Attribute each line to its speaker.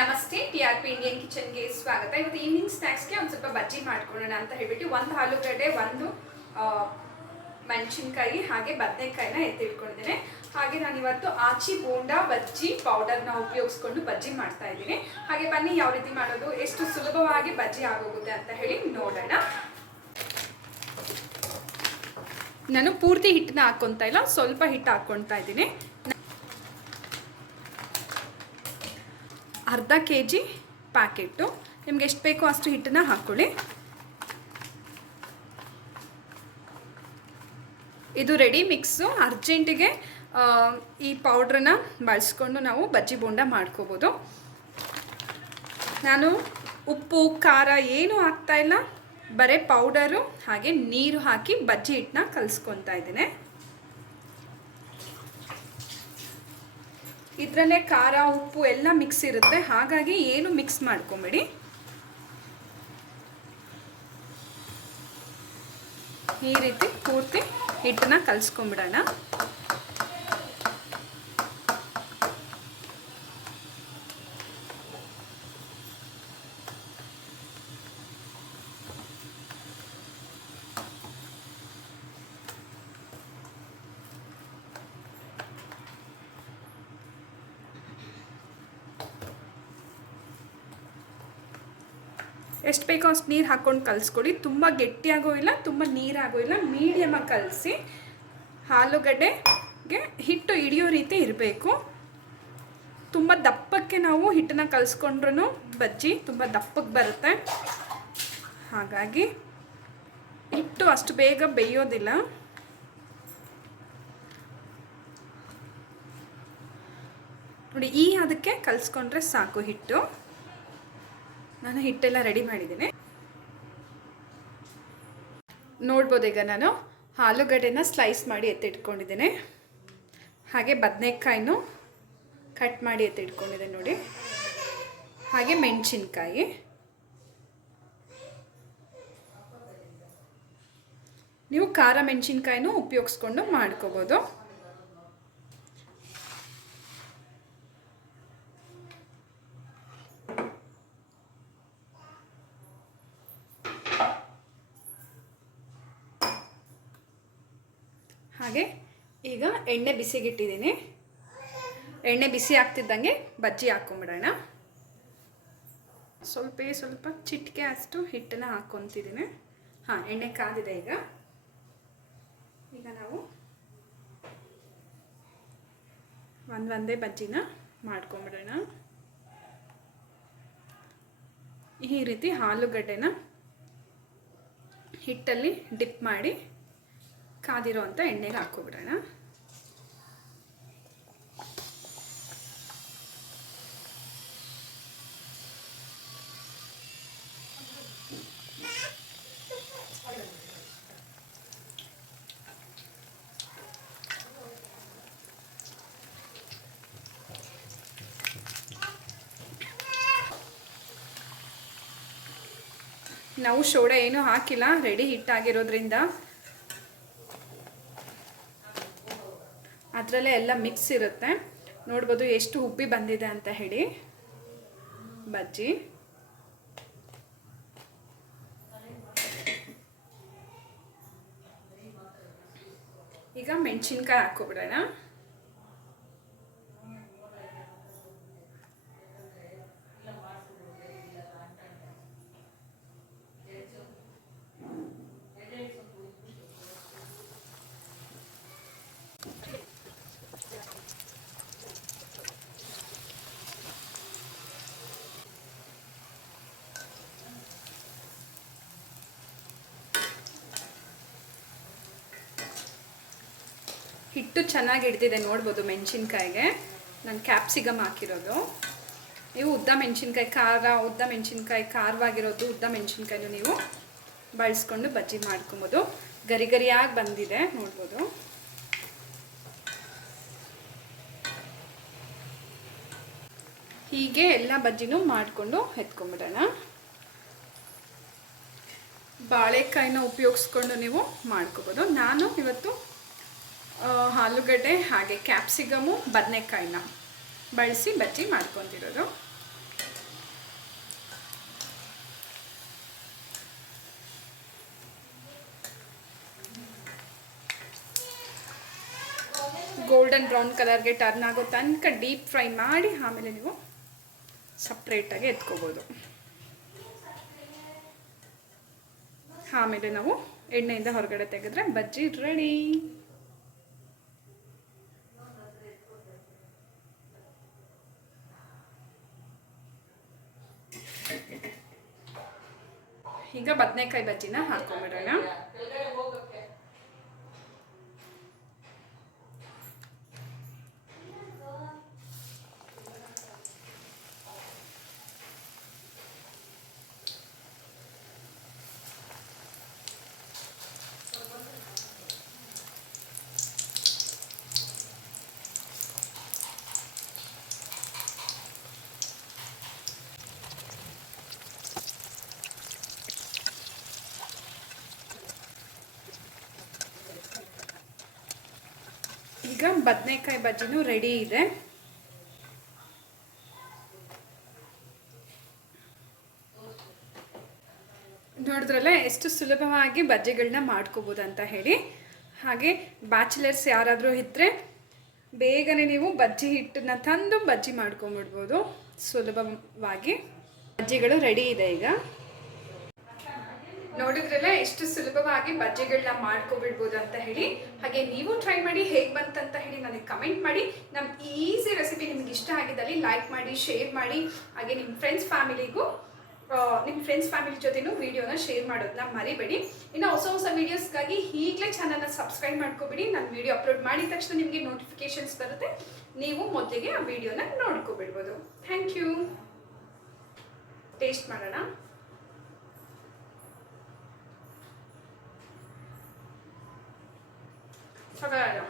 Speaker 1: ನಮಸ್ತೆ, T R P Indian ಕಿಚನ್ಗೆ ಸ್ವಾಗತ. ಇವತ್ತು ಈವ್ನಿಂಗ್ ಸ್ನ್ಯಾಕ್ಸ್ಗೆ ಒಂದು ಸ್ವಲ್ಪ ಬಜ್ಜಿ ಮಾಡ್ಕೊಳ್ಳೋಣ ಅಂತ ಹೇಳ್ಬಿಟ್ಟು ಒಂದು ಆಲೂಗಡ್ಡೆ, ಒಂದು ಮೆಣಸಿನ್ಕಾಯಿ, ಹಾಗೆ ಬದನೆಕಾಯಿನ ಎತ್ತಿಟ್ಕೊಂಡಿದ್ದೇನೆ. ಹಾಗೆ ನಾನು ಇವತ್ತು ಆಚಿ ಬೋಂಡಾ ಬಜ್ಜಿ ಪೌಡರ್ನ ಉಪಯೋಗಿಸ್ಕೊಂಡು ಬಜ್ಜಿ ಮಾಡ್ತಾ ಇದ್ದೀನಿ. ಹಾಗೆ ಬನ್ನಿ, ಯಾವ ರೀತಿ ಮಾಡೋದು, ಎಷ್ಟು ಸುಲಭವಾಗಿ ಬಜ್ಜಿ ಆಗೋಗುತ್ತೆ ಅಂತ ಹೇಳಿ ನೋಡೋಣ. ನಾನು ಪೂರ್ತಿ ಹಿಟ್ಟನ್ನ ಹಾಕ್ಕೊತಾ ಇಲ್ಲ, ಸ್ವಲ್ಪ ಹಿಟ್ಟು ಹಾಕ್ಕೊಳ್ತಾ ಇದ್ದೀನಿ. ಅರ್ಧ ಕೆ ಜಿ ಪ್ಯಾಕೆಟು. ನಿಮ್ಗೆ ಎಷ್ಟು ಬೇಕೋ ಅಷ್ಟು ಹಿಟ್ಟನ್ನ ಹಾಕ್ಕೊಳ್ಳಿ ಇದು ರೆಡಿ ಮಿಕ್ಸು ಅರ್ಜೆಂಟಿಗೆ ಈ ಪೌಡ್ರನ್ನ ಬಳಸ್ಕೊಂಡು ನಾವು ಬಜ್ಜಿ ಬೋಂಡ ಮಾಡ್ಕೋಬೋದು. ನಾನು ಉಪ್ಪು, ಖಾರ ಏನೂ ಹಾಕ್ತಾ ಇಲ್ಲ. ಬರೀ ಪೌಡರು ಹಾಗೆ ನೀರು ಹಾಕಿ ಬಜ್ಜಿ ಹಿಟ್ಟನ್ನ ಕಲಿಸ್ಕೊತಾ ಇದ್ದೀನಿ. ಇದರಲ್ಲೇ ಖಾರ, ಉಪ್ಪು ಎಲ್ಲ ಮಿಕ್ಸ್ ಇರುತ್ತೆ. ಹಾಗಾಗಿ ಏನು ಮಿಕ್ಸ್ ಮಾಡ್ಕೊಬೇಡಿ. ಈ ರೀತಿ ಪೂರ್ತಿ ಹಿಟ್ಟನ್ನ ಕಲಿಸ್ಕೊಂಬಿಡೋಣ. ಎಷ್ಟು ಬೇಕೋ ಅಷ್ಟು ನೀರು ಹಾಕ್ಕೊಂಡು ಕಲಿಸ್ಕೊಡಿ ತುಂಬ ಗಟ್ಟಿಯಾಗೋ ಇಲ್ಲ, ತುಂಬ ನೀರಾಗೋ ಇಲ್ಲ. ಮೀಡಿಯಮಾಗಿ ಕಲಸಿ ಆಲೂಗಡ್ಡೆಗೆ ಹಿಟ್ಟು ಹಿಡಿಯೋ ರೀತಿ ಇರಬೇಕು. ತುಂಬ ದಪ್ಪಕ್ಕೆ ನಾವು ಹಿಟ್ಟನ್ನ ಕಲಿಸ್ಕೊಂಡ್ರೂ ಬಜ್ಜಿ ತುಂಬ ದಪ್ಪಕ್ಕೆ ಬರುತ್ತೆ. ಹಾಗಾಗಿ ಹಿಟ್ಟು ಅಷ್ಟು ಬೇಗ ಬೇಯೋದಿಲ್ಲ. ನೋಡಿ, ಈ ಅದಕ್ಕೆ ಕಲಿಸ್ಕೊಂಡ್ರೆ ಸಾಕು ಹಿಟ್ಟು. ನಾನು ಹಿಟ್ಟೆಲ್ಲ ರೆಡಿ ಮಾಡಿದ್ದೀನಿ. ನೋಡ್ಬೋದು ಈಗ ನಾನು ಆಲೂಗಡ್ಡೆನ ಸ್ಲೈಸ್ ಮಾಡಿ ಎತ್ತಿಟ್ಕೊಂಡಿದ್ದೀನಿ. ಹಾಗೆ ಬದನೆಕಾಯಿನೂ ಕಟ್ ಮಾಡಿ ಎತ್ತಿಟ್ಕೊಂಡಿದ್ದೀನಿ ನೋಡಿ. ಹಾಗೆ ಮೆಣಸಿನ್ಕಾಯಿ. ನೀವು ಖಾರ ಮೆಣಸಿನ್ಕಾಯಿನೂ ಉಪಯೋಗಿಸ್ಕೊಂಡು ಮಾಡ್ಕೋಬೋದು. ಹಾಗೆ ಈಗ ಎಣ್ಣೆ ಬಿಸಿಗಿಟ್ಟಿದ್ದೀನಿ. ಎಣ್ಣೆ ಬಿಸಿ ಆಗ್ತಿದ್ದಂಗೆ ಬಜ್ಜಿ ಹಾಕ್ಕೊಂಬಿಡೋಣ. ಸ್ವಲ್ಪ ಸ್ವಲ್ಪ ಚಿಟಿಕೆ ಅಷ್ಟು ಹಿಟ್ಟನ್ನು ಹಾಕ್ಕೊತಿದ್ದೀನಿ. ಹಾಂ, ಎಣ್ಣೆ ಕಾದಿದೆ ಈಗ. ಈಗ ನಾವು ಒಂದು ಒಂದೇ ಬಜ್ಜಿನ ಮಾಡ್ಕೊಂಬಿಡೋಣ. ಈ ರೀತಿ ಆಲೂಗಡ್ಡೆನ ಹಿಟ್ಟಲ್ಲಿ ಡಿಪ್ ಮಾಡಿ ಕಾದಿರೋ ಅಂತ ಎಣ್ಣೆಗೆ ಹಾಕ್ಕೊಬಿಡೋಣ. ನಾವು ಶೋಡ ಏನೂ ಹಾಕಿಲ್ಲ ರೆಡಿ ಹಿಟ್ಟಾಗಿರೋದ್ರಿಂದ ಅದರಲ್ಲೇ ಎಲ್ಲ ಮಿಕ್ಸ್ ಇರುತ್ತೆ. ನೋಡ್ಬೋದು ಎಷ್ಟು ಉಬ್ಬಿ ಬಂದಿದೆ ಅಂತ ಹೇಳಿ. ಬಜ್ಜಿ. ಈಗ ಮೆಣಸಿನ್ಕಾಯಿ ಹಾಕ್ಕೊಬಿಡೋಣ. ಹಿಟ್ಟು ಚೆನ್ನಾಗಿ ಹಿಡ್ದಿದೆ, ನೋಡ್ಬೋದು ಮೆಣಸಿನ್ಕಾಯಿಗೆ. ನಾನು ಕ್ಯಾಪ್ಸಿಗಮ್ ಹಾಕಿರೋದು. ನೀವು ಉದ್ದ ಮೆಣಸಿನ್ಕಾಯಿ, ಖಾರ ಉದ್ದ ಮೆಣಸಿನ್ಕಾಯಿ, ಖಾರವಾಗಿರೋದು ಉದ್ದ ಮೆಣಸಿನ್ಕಾಯಿನೂ ನೀವು ಬಳಸ್ಕೊಂಡು ಬಜ್ಜಿ ಮಾಡ್ಕೊಬೋದು. ಗರಿ ಗರಿಯಾಗಿ ಬಂದಿದೆ, ನೋಡ್ಬೋದು. ಹೀಗೆ ಎಲ್ಲ ಬಜ್ಜಿನೂ ಮಾಡಿಕೊಂಡು ಎತ್ಕೊಂಬಿಡೋಣ. ಬಾಳೆಕಾಯಿನ ಉಪಯೋಗಿಸ್ಕೊಂಡು ನೀವು ಮಾಡ್ಕೋಬೋದು. ನಾನು ಇವತ್ತು ಆಲೂಗಡ್ಡೆ ಹಾಗೆ ಕ್ಯಾಪ್ಸಿಕಮು, ಬದನೆಕಾಯಿನ ಬಳಸಿ ಬಜ್ಜಿ ಮಾಡ್ಕೊತಿರೋದು. ಗೋಲ್ಡನ್ ಬ್ರೌನ್ ಕಲರ್ಗೆ ಟರ್ನ್ ಆಗೋ ತನಕ ಡೀಪ್ ಫ್ರೈ ಮಾಡಿ, ಆಮೇಲೆ ನೀವು ಸಪ್ರೇಟಾಗಿ ಎತ್ಕೋಬೋದು. ಆಮೇಲೆ ನಾವು ಎಣ್ಣೆಯಿಂದ ಹೊರಗಡೆ ತೆಗೆದ್ರೆ ಬಜ್ಜಿ ರೆಡಿ ಈಗ ಬದನೆಕಾಯಿ ಬಜ್ಜಿನ ಹಾಕೊಂಡ್ಬಿಡೋಣ ಈಗ ಬದನೆಕಾಯಿ ಬಜ್ಜಿನೂ ರೆಡಿ ಇದೆ. ನೋಡಿದ್ರಲ್ಲ ಎಷ್ಟು ಸುಲಭವಾಗಿ ಬಜ್ಜಿಗಳನ್ನ ಮಾಡ್ಕೋಬೋದು ಅಂತ ಹೇಳಿ. ಹಾಗೆ ಬ್ಯಾಚುಲರ್ಸ್ ಯಾರಾದರೂ ಇದ್ದರೆ ಬೇಗನೆ ನೀವು ಬಜ್ಜಿ ಹಿಟ್ಟನ್ನ ತಂದು ಬಜ್ಜಿ ಮಾಡ್ಕೊಂಬಿಡ್ಬೋದು. ಸುಲಭವಾಗಿ ಬಜ್ಜಿಗಳು ರೆಡಿ ಇದೆ ಈಗ. ನೋಡಿದ್ರಲ್ಲ ಎಷ್ಟು ಸುಲಭವಾಗಿ ಬಜ್ಜಿಗಳನ್ನ ಮಾಡ್ಕೊಬಿಡ್ಬೋದು ಅಂತ ಹೇಳಿ. ಹಾಗೆ ನೀವು ಟ್ರೈ ಮಾಡಿ ಹೇಗೆ ಬಂತಂತ ಹೇಳಿ ನನಗೆ ಕಮೆಂಟ್ ಮಾಡಿ. ನಮ್ಮ ಈಸಿ ರೆಸಿಪಿ ನಿಮ್ಗೆ ಇಷ್ಟ ಆಗಿದ್ದಲ್ಲಿ ಲೈಕ್ ಮಾಡಿ ಶೇರ್ ಮಾಡಿ. ಹಾಗೆ ನಿಮ್ಮ ಫ್ರೆಂಡ್ಸ್ ಫ್ಯಾಮಿಲಿಗೂ ನಿಮ್ಮ ಫ್ರೆಂಡ್ಸ್ ಫ್ಯಾಮಿಲಿ ಜೊತೆನೂ ವೀಡಿಯೋನ ಶೇರ್ ಮಾಡೋದನ್ನ ಮರಿಬೇಡಿ. ಇನ್ನು ಹೊಸ ಹೊಸ ವೀಡಿಯೋಸ್ಗಾಗಿ ಈಗಲೇ ಚಾನಲ್ನ ಸಬ್ಸ್ಕ್ರೈಬ್ ಮಾಡ್ಕೊಬಿಡಿ. ನಾನು ವೀಡಿಯೋ ಅಪ್ಲೋಡ್ ಮಾಡಿದ ತಕ್ಷಣ ನಿಮಗೆ ನೋಟಿಫಿಕೇಶನ್ಸ್ ಬರುತ್ತೆ. ನೀವು ಮೊದಲಿಗೆ ಆ ವಿಡಿಯೋನ ನೋಡ್ಕೋಬಿಡ್ಬೋದು. ಥ್ಯಾಂಕ್ ಯು ಟೇಸ್ಟ್ ಮಾಡೋಣ. Deixa.